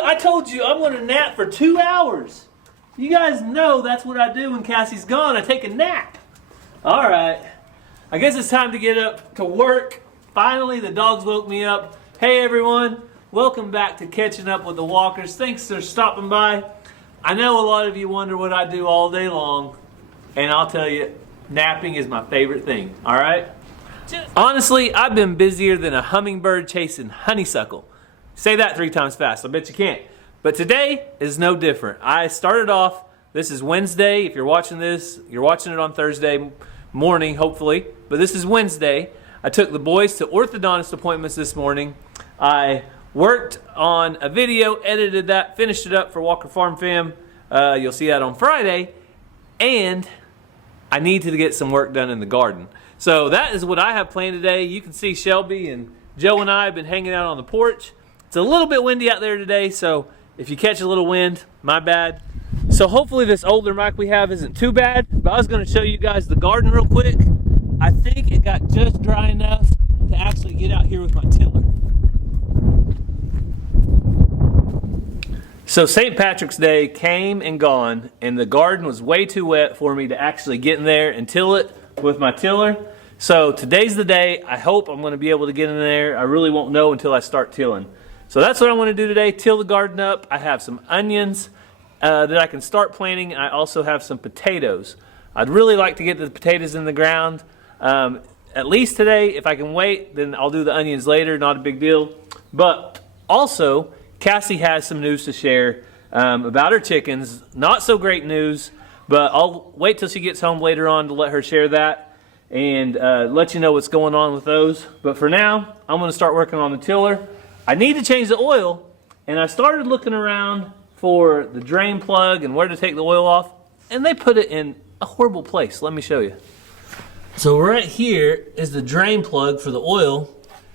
I told you I'm going to nap for 2 hours. You guys know that's what I do when Cassie's gone. I take a nap. All right. I guess it's time to get up to work. Finally, the dogs woke me up. Hey, everyone. Welcome back to Catching Up with the Walkers. Thanks for stopping by. I know a lot of you wonder what I do all day long. And I'll tell you, napping is my favorite thing. All right? Honestly, I've been busier than a hummingbird chasing honeysuckle. Say that 3 times fast. I bet you can't. But today is no different. I started off, this is Wednesday. If you're watching this, you're watching it on Thursday morning, hopefully. But this is Wednesday. I took the boys to orthodontist appointments this morning. I worked on a video, edited that, finished it up for Walker Farm Fam. You'll see that on Friday. And I need to get some work done in the garden. So that is what I have planned today. You can see Shelby and Joe and I have been hanging out on the porch. It's a little bit windy out there today, so if you catch a little wind, my bad. So hopefully this older mic we have isn't too bad, but I was going to show you guys the garden real quick. I think it got just dry enough to actually get out here with my tiller. So St. Patrick's Day came and gone, and the garden was way too wet for me to actually get in there and till it with my tiller. So today's the day. I hope I'm going to be able to get in there. I really won't know until I start tilling. So that's what I want to do today, till the garden up. I have some onions that I can start planting. I also have some potatoes. I'd really like to get the potatoes in the ground at least today. If I can wait, then I'll do the onions later, not a big deal. But also, Cassie has some news to share about her chickens. Not so great news, but I'll wait till she gets home later on to let her share that and let you know what's going on with those. But for now, I'm going to start working on the tiller. I need to change the oil, and I started looking around for the drain plug and where to take the oil off, and they put it in a horrible place. Let me show you. So right here is the drain plug for the oil.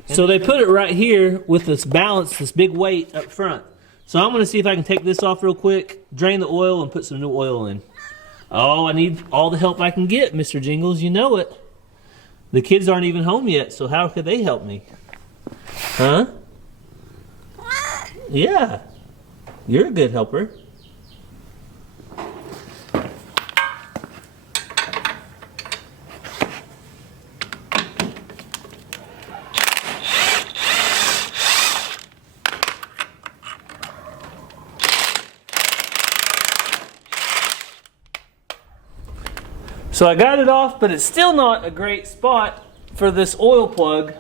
So they put it right here with this balance, this big weight up front. So I'm going to see if I can take this off real quick, drain the oil, and put some new oil in. Oh, I need all the help I can get, Mr. Jingles. You know it. The kids aren't even home yet, so how could they help me? Huh? Yeah, you're a good helper. So I got it off, but it's still not a great spot for this oil plug.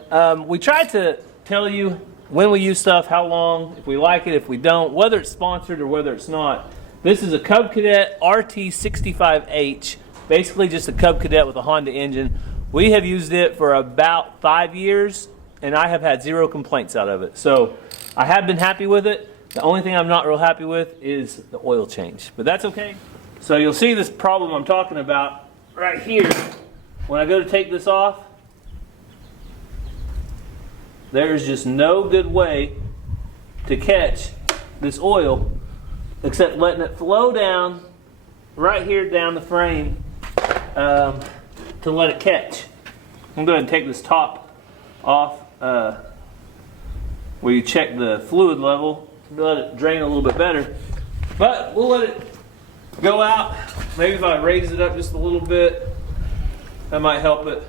We tried to tell you when we use stuff, how long, if we like it, if we don't, whether it's sponsored or whether it's not. This is a Cub Cadet RT65H, basically just a Cub Cadet with a Honda engine. We have used it for about 5 years, and I have had 0 complaints out of it. So I have been happy with it. The only thing I'm not real happy with is the oil change, but that's okay. So you'll see this problem I'm talking about right here. When I go to take this off, there's just no good way to catch this oil except letting it flow down right here down the frame to let it catch. I'm going to take this top off where you check the fluid level to let it drain a little bit better. But we'll let it go out. Maybe if I raise it up just a little bit, that might help it.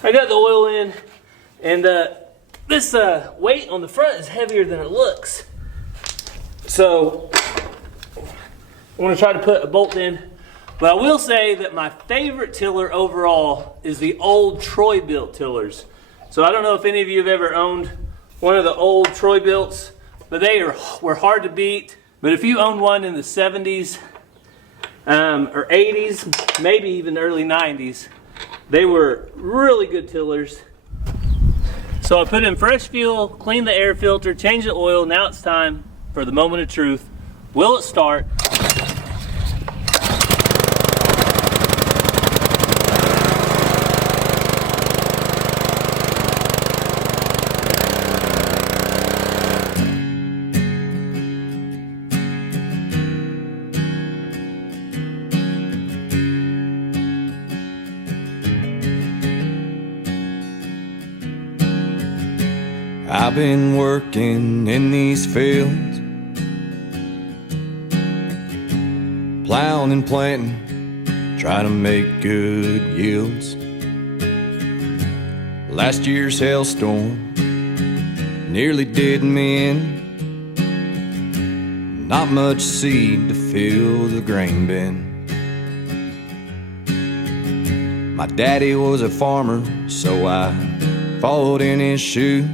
I got the oil in, and this weight on the front is heavier than it looks. So I'm going to try to put a bolt in. But I will say that my favorite tiller overall is the old Troy-built tillers. So I don't know if any of you have ever owned one of the old Troy-builts, but they were hard to beat. But if you owned one in the 70s or 80s, maybe even the early 90s, they were really good tillers. So I put in fresh fuel, cleaned the air filter, changed the oil. Now it's time for the moment of truth. Will it start? I've been working in these fields, plowing and planting, trying to make good yields. Last year's hailstorm nearly did me in. Not much seed to fill the grain bin. My daddy was a farmer, so I followed in his shoes.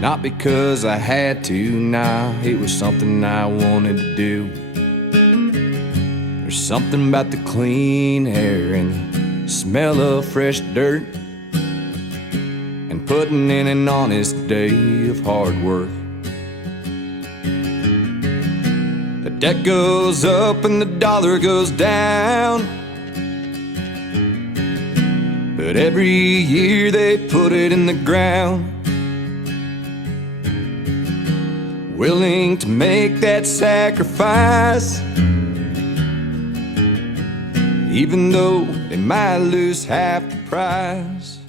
Not because I had to, nah, it was something I wanted to do. There's something about the clean air and the smell of fresh dirt, and putting in an honest day of hard work. The debt goes up and the dollar goes down, but every year they put it in the ground. Willing to make that sacrifice, even though they might lose half the price.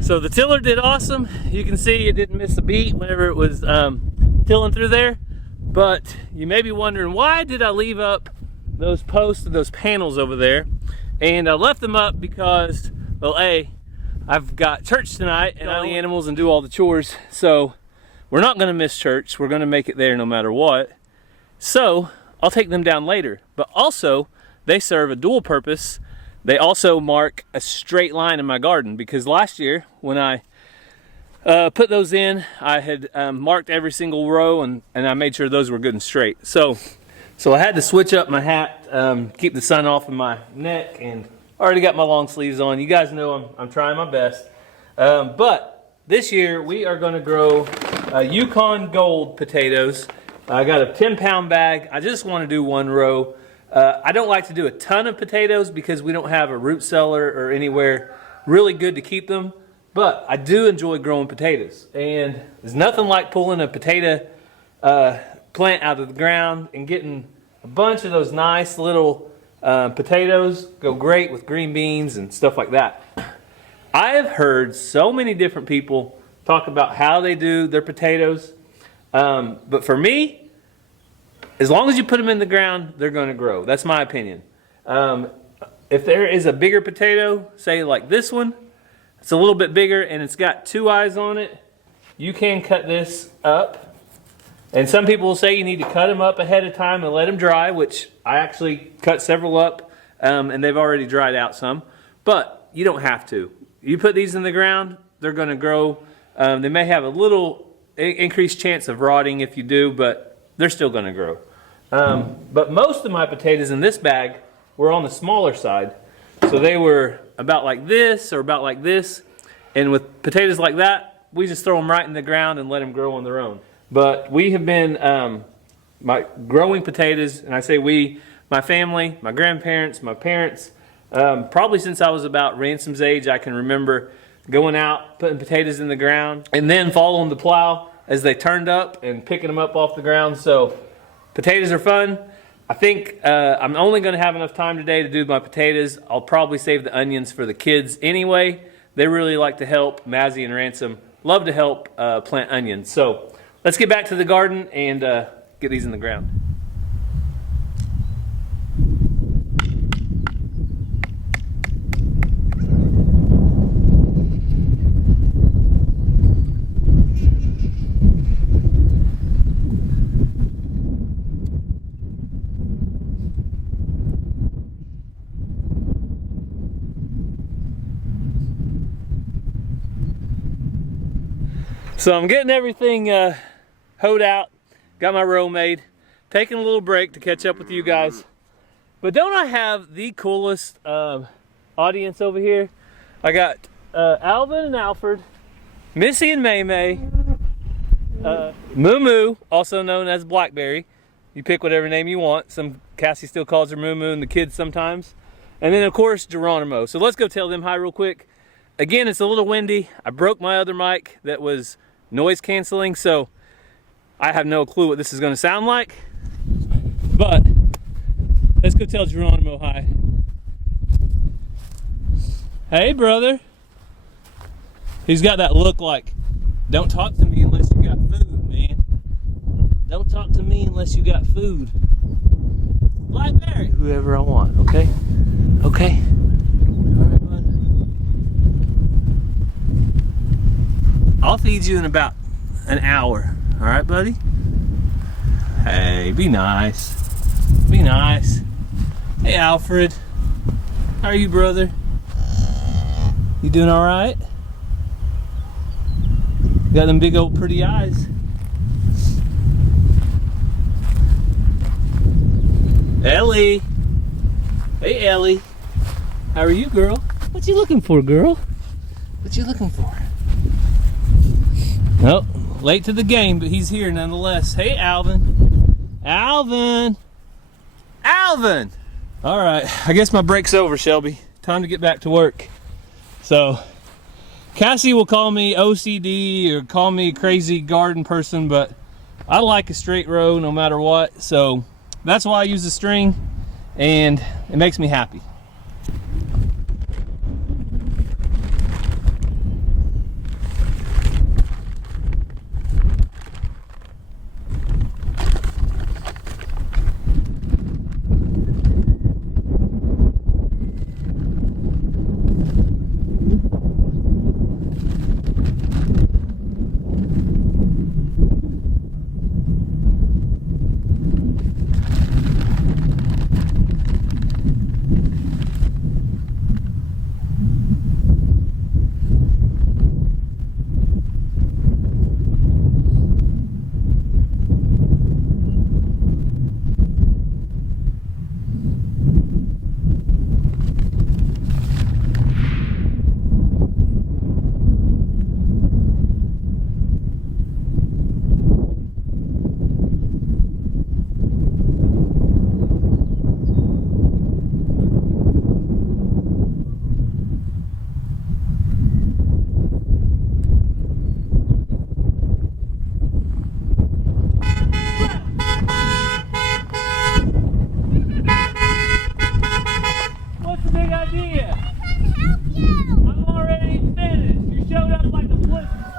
So the tiller did awesome. You can see it didn't miss a beat whenever it was tilling through there. But you may be wondering, why did I leave up those posts and those panels over there? And I left them up because, well, A, I've got church tonight and all the animals and do all the chores. So we're not gonna miss church. We're gonna make it there no matter what. So I'll take them down later. But also, they serve a dual purpose. They also mark a straight line in my garden, because last year when I put those in, I had marked every single row and I made sure those were good and straight. So I had to switch up my hat, keep the sun off of my neck, and I already got my long sleeves on. You guys know I'm trying my best. But this year we are gonna grow Yukon Gold potatoes. I got a 10-pound bag. I just wanna do one row. I don't like to do a ton of potatoes because we don't have a root cellar or anywhere really good to keep them, but I do enjoy growing potatoes. And there's nothing like pulling a potato plant out of the ground and getting a bunch of those nice little potatoes. Go great with green beans and stuff like that. I have heard so many different people talk about how they do their potatoes, but for me, as long as you put them in the ground, they're going to grow. That's my opinion. If there is a bigger potato, say like this one, it's a little bit bigger and it's got 2 eyes on it, you can cut this up. And some people will say you need to cut them up ahead of time and let them dry, which I actually cut several up and they've already dried out some. But you don't have to. You put these in the ground, they're going to grow. They may have a little increased chance of rotting if you do, but they're still going to grow. But most of my potatoes in this bag were on the smaller side. So they were about like this or about like this. And with potatoes like that, we just throw them right in the ground and let them grow on their own. But we have been growing potatoes, and I say we, my family, my grandparents, my parents, probably since I was about Ransom's age. I can remember going out, putting potatoes in the ground, and then following the plow as they turned up and picking them up off the ground. So potatoes are fun. I think I'm only going to have enough time today to do my potatoes. I'll probably save the onions for the kids anyway. They really like to help. Mazzy and Ransom love to help plant onions. So let's get back to the garden and get these in the ground. So I'm getting everything hoed out, got my row made, taking a little break to catch up with you guys. But don't I have the coolest audience over here? I got Alvin and Alfred, Missy and May May, Moo Moo, also known as Blackberry. You pick whatever name you want. Cassie still calls her Moo Moo and the kids sometimes. And then of course Geronimo. So let's go tell them hi real quick. Again, it's a little windy. I broke my other mic that was noise canceling, so I have no clue what this is going to sound like. But let's go tell Geronimo hi. Hey, brother. He's got that look like, don't talk to me unless you got food, man. Don't talk to me unless you got food. Blackberry, whoever I want, okay? Okay. All right, bud. I'll feed you in about an hour. All right, buddy? Hey, be nice. Be nice. Hey, Alfred. How are you, brother? You doing all right? Got them big old pretty eyes. Ellie. Hey, Ellie. How are you, girl? What you looking for, girl? What you looking for? Nope. Late to the game, but he's here nonetheless. Hey, Alvin. Alvin. Alvin. All right. I guess my break's over, Shelby. Time to get back to work. So, Cassie will call me OCD or call me crazy garden person, but I like a straight row no matter what. So, that's why I use the string, and it makes me happy.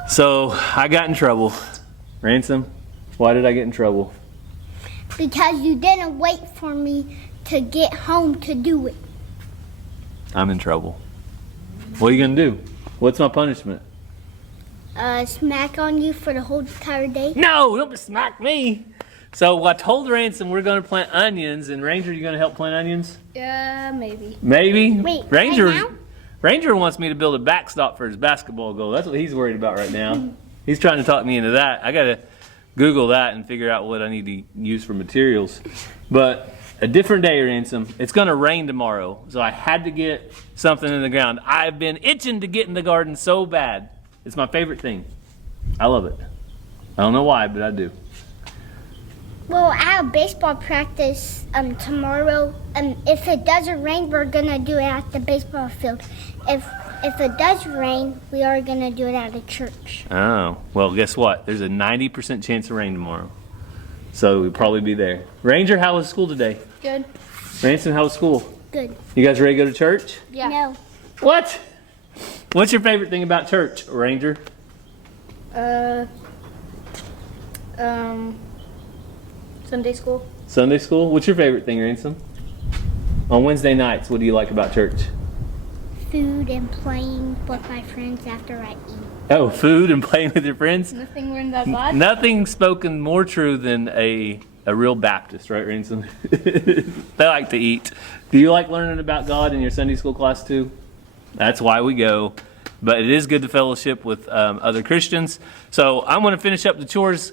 So, I got in trouble. Ransom, why did I get in trouble? Because you didn't wait for me to get home to do it. I'm in trouble. What are you gonna do? What's my punishment? Smack on you for the whole entire day. No, don't smack me. So I told Ransom we're gonna plant onions, and Ranger, you gonna help plant onions? Maybe. Maybe? Wait, Ranger, right now? Ranger wants me to build a backstop for his basketball goal. That's what he's worried about right now. He's trying to talk me into that. I gotta Google that and figure out what I need to use for materials. But a different day, Ransom. It's gonna rain tomorrow, so I had to get something in the ground. I've been itching to get in the garden so bad. It's my favorite thing. I love it. I don't know why, but I do. Well, I have baseball practice tomorrow. If it doesn't rain, we're gonna do it at the baseball field. If it does rain, we are gonna do it at a church. Oh, well, guess what? There's a 90% chance of rain tomorrow. So we'll probably be there. Ranger, how was school today? Good. Ransom, how was school? Good. You guys ready to go to church? Yeah. No. What? What's your favorite thing about church, Ranger? Sunday school. Sunday school? What's your favorite thing, Ransom? On Wednesday nights, what do you like about church? Food and playing with my friends after I eat. Oh, food and playing with your friends? Nothing learned that God. Nothing spoken more true than a real Baptist, right, Ransom? They like to eat. Do you like learning about God in your Sunday school class too? That's why we go. But it is good to fellowship with other Christians. So I'm going to finish up the chores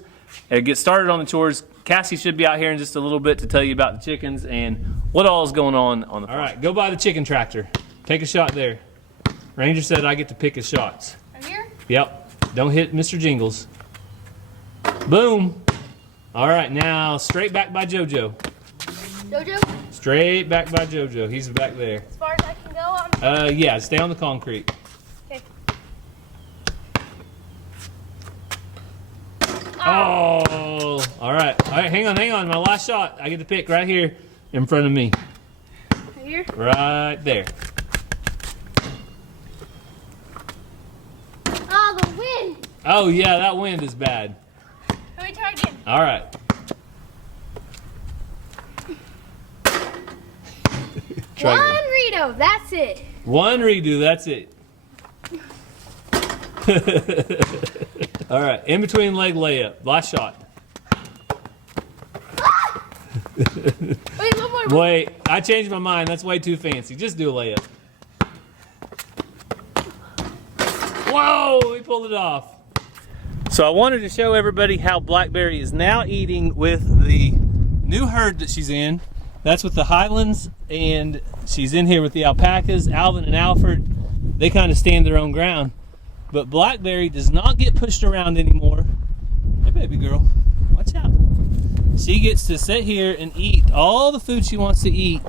and get started on the chores. Cassie should be out here in just a little bit to tell you about the chickens and what all is going on the farm. All right, go buy the chicken tractor. Take a shot there. Ranger said I get to pick his shots. Right here? Yep. Don't hit Mr. Jingles. Boom. All right, now straight back by JoJo. Jojo? Straight back by JoJo. He's back there. As far as I can go, Yeah, stay on the concrete. Okay. Oh, all right. All right, hang on. My last shot. I get to pick right here in front of me. Right here? Right there. Oh yeah, that wind is bad. Let me try again. All right. Try One again. redo, that's it. One redo, that's it. All right, in between leg layup, last shot. Wait, one more. Wait, I changed my mind. That's way too fancy. Just do a layup. Whoa, we pulled it off. So I wanted to show everybody how Blackberry is now eating with the new herd that she's in. That's with the Highlands, and she's in here with the alpacas. Alvin and Alfred, they kind of stand their own ground. But Blackberry does not get pushed around anymore. Hey, baby girl, watch out. She gets to sit here and eat all the food she wants to eat.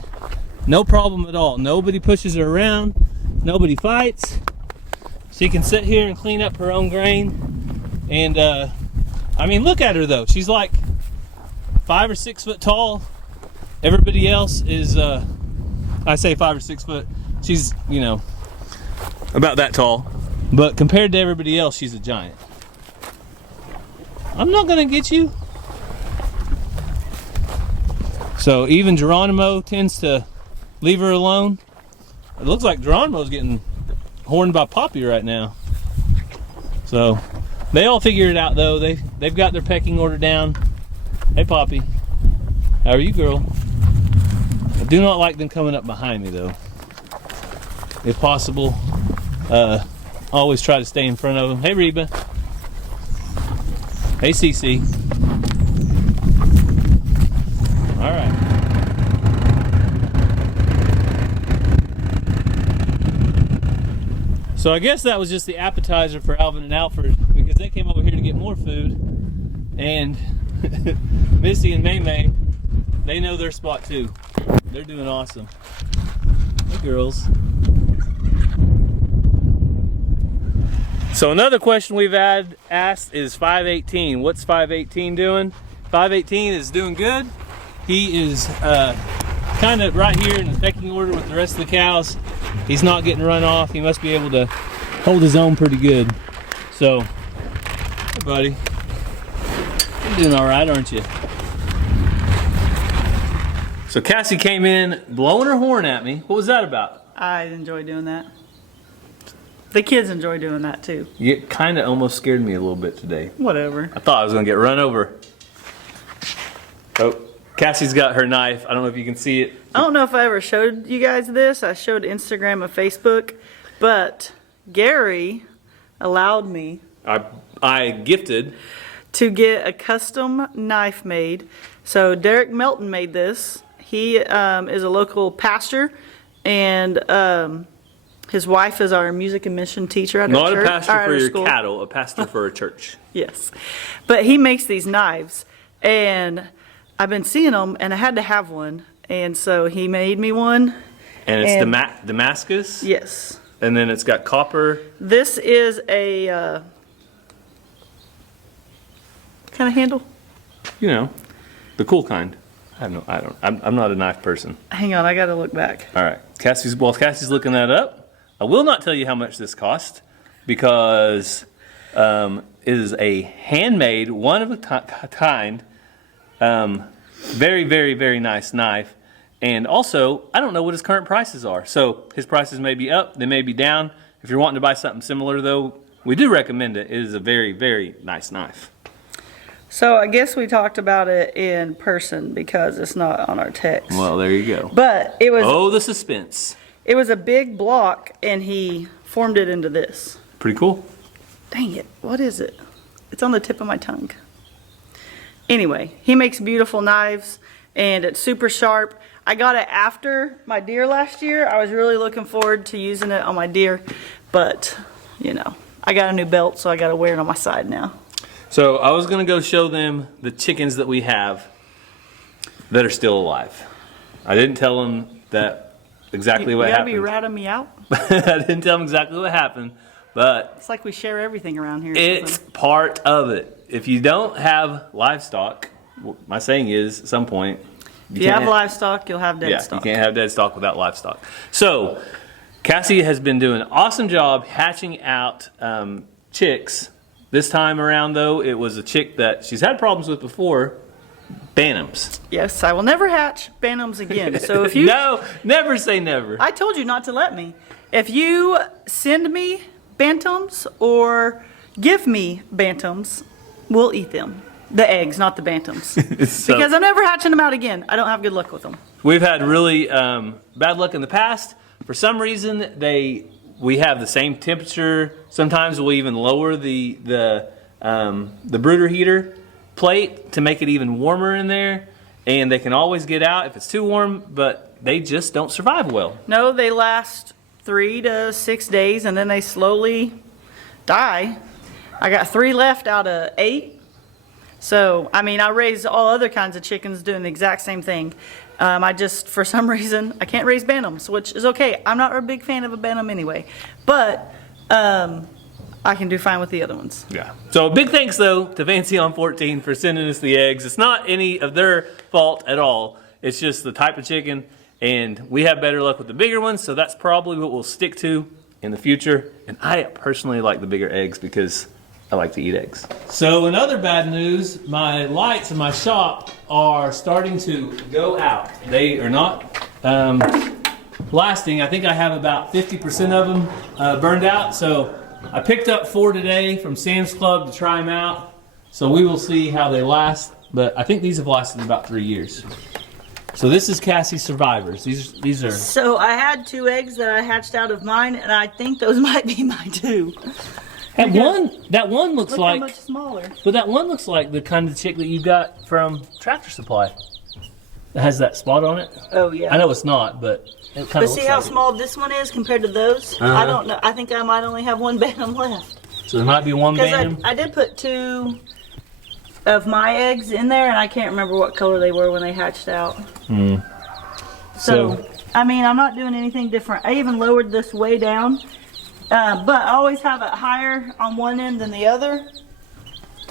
No problem at all. Nobody pushes her around. Nobody fights. She can sit here and clean up her own grain. And, I mean, look at her, though. She's like 5 or 6 foot tall. Everybody else is, I say 5 or 6 foot. She's, you know, about that tall. But compared to everybody else, she's a giant. I'm not gonna get you. So even Geronimo tends to leave her alone. It looks like Geronimo's getting horned by Poppy right now. So they all figured it out though. They've got their pecking order down. Hey Poppy, how are you, girl? I do not like them coming up behind me though. If possible, always try to stay in front of them. Hey Reba. Hey Cece. All right. So I guess that was just the appetizer for Alvin and Alfred because they came over here to get more food. And Missy and May, they know their spot too. They're doing awesome. Hey girls. So another question we've asked is 518. What's 518 doing? 518 is doing good. He is kind of right here in the pecking order with the rest of the cows. He's not getting run off. He must be able to hold his own pretty good. So, hey buddy, you're doing all right, aren't you? So Cassie came in blowing her horn at me. What was that about? I enjoy doing that. The kids enjoy doing that too. You kind of almost scared me a little bit today. Whatever. I thought I was going to get run over. Oh, Cassie's got her knife. I don't know if you can see it. I don't know if I ever showed you guys this. I showed Instagram and Facebook, but Gary allowed me I gifted. to get a custom knife made. So Derek Melton made this. He is a local pastor, and his wife is our music and mission teacher at our Not church. a pastor or at for our your school. cattle, a pastor for a church. Yes. But he makes these knives, and I've been seeing them, and I had to have one. And so he made me one. And it's And- Damascus. Yes. And then it's got copper. This is a kind of handle. You know, the cool kind. I'm not a knife person. Hang on, I got to look back. All right. While Cassie's looking that up, I will not tell you how much this cost because it is a handmade, one of a kind, very, very, very nice knife. And also, I don't know what his current prices are. So his prices may be up, they may be down. If you're wanting to buy something similar though, we do recommend it. It is a very, very nice knife. So I guess we talked about it in person because it's not on our text. Well, there you go. But it was Oh, the suspense. it was a big block, and he formed it into this. Pretty cool. Dang it, what is it? It's on the tip of my tongue. Anyway, he makes beautiful knives, and it's super sharp. I got it after my deer last year. I was really looking forward to using it on my deer, but, you know, I got a new belt, so I got to wear it on my side now. So I was going to go show them the chickens that we have that are still alive. I didn't tell them that exactly what You gotta happened. be ratting me out. I didn't tell them exactly what happened, but It's like we share everything around here. or it's something. part of it. If you don't have livestock, my saying is at some point, If you have livestock, you'll have dead stock. you can't have dead stock without livestock. So Cassie has been doing an awesome job hatching out chicks This time around, though, it was a chick that she's had problems with before, bantams. Yes, I will never hatch bantams again. So if you No, never say never. I told you not to let me. If you send me bantams or give me bantams, we'll eat them. The eggs, not the bantams. So, Because I'm never hatching them out again. I don't have good luck with them. we've had really bad luck in the past. For some reason, we have the same temperature. Sometimes we'll even lower the brooder heater plate to make it even warmer in there. And they can always get out if it's too warm, but they just don't survive well. No, they last 3 to 6 days and then they slowly die. I got 3 left out of 8. So, I mean, I raise all other kinds of chickens doing the exact same thing. I just, for some reason, I can't raise bantams, which is okay. I'm not a big fan of a bantam anyway. But I can do fine with the other ones. Yeah. So big thanks, though, to Fancy on 14 for sending us the eggs. It's not any of their fault at all. It's just the type of chicken, and we have better luck with the bigger ones, so that's probably what we'll stick to in the future. And I personally like the bigger eggs because I like to eat eggs. So in other bad news, my lights in my shop are starting to go out. They are not lasting. I think I have about 50% of them burned out. So I picked up 4 today from Sam's Club to try them out. So we will see how they last. But I think these have lasted about 3 years. So this is Cassie's Survivors. These are... So I had 2 eggs that I hatched out of mine, and I think those might be mine too. That one looks Look like... how much smaller. But that one looks like the kind of chick that you got from Tractor Supply. It has that spot on it. Oh yeah. I know it's not, but it kind But of see looks how like small this one is compared to those? I don't know. I think I might only have 1 bantam left. So there might be one bantam. Because I did put 2 of my eggs in there, and I can't remember what color they were when they hatched out. So, I mean, I'm not doing anything different. I even lowered this way down. But I always have it higher on one end than the other.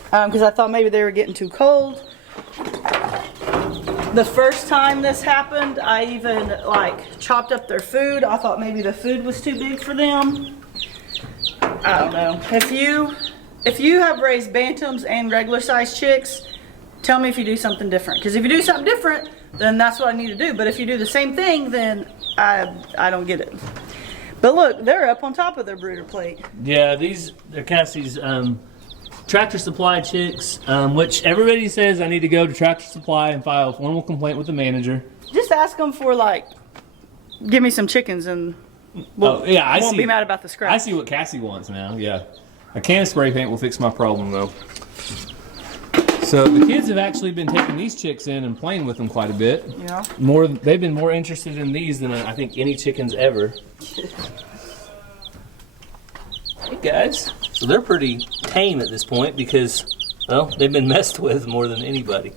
Because I thought maybe they were getting too cold. The first time this happened, I even chopped up their food. I thought maybe the food was too big for them. I don't know. If you have raised bantams and regular sized chicks, tell me if you do something different. Because if you do something different, then that's what I need to do. But if you do the same thing, then I don't get it. But look, they're up on top of their brooder plate. Yeah, they're Cassie's Tractor Supply chicks, which everybody says I need to go to Tractor Supply and file a formal complaint with the manager. Just ask them for give me some chickens and won't be mad about the scratch. I see what Cassie wants now, yeah. A can of spray paint will fix my problem, though. So the kids have actually been taking these chicks in and playing with them quite a bit. Yeah. They've been more interested in these than I think any chickens ever. Hey guys. So they're pretty tame at this point because, well, they've been messed with more than anybody.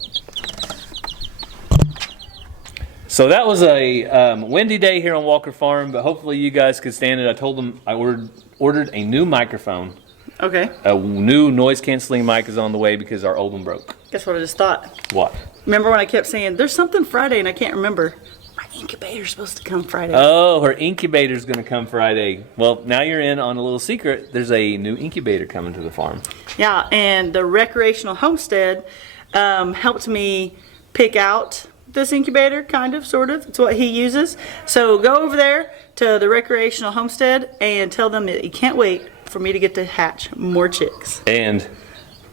So that was a windy day here on Walker Farm, but hopefully you guys could stand it. I told them I ordered a new microphone. Okay. A new noise canceling mic is on the way because our old one broke. Guess what I just thought? What? Remember when I kept saying, there's something Friday and I can't remember? My incubator's supposed to come Friday. Oh, her incubator's going to come Friday. Well, now you're in on a little secret. There's a new incubator coming to the farm. Yeah, and the recreational homestead helped me pick out this incubator, kind of, sort of. It's what he uses. So go over there to the recreational homestead and tell them that you can't wait for me to get to hatch more chicks. And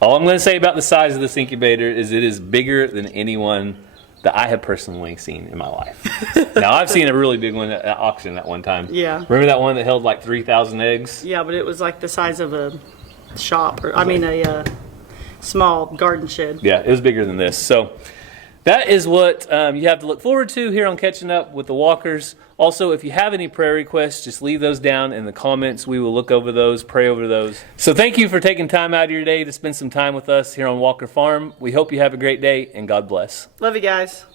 all I'm going to say about the size of this incubator is it is bigger than anyone that I have personally seen in my life. Now, I've seen a really big one at auction at one time. Yeah. Remember that one that held like 3,000 eggs? Yeah, but it was like the size of a shop, or a small garden shed. Yeah, it was bigger than this. So that is what you have to look forward to here on Catching Up with the Walkers. Also, if you have any prayer requests, just leave those down in the comments. We will look over those, pray over those. So thank you for taking time out of your day to spend some time with us here on Walker Farm. We hope you have a great day, and God bless. Love you guys.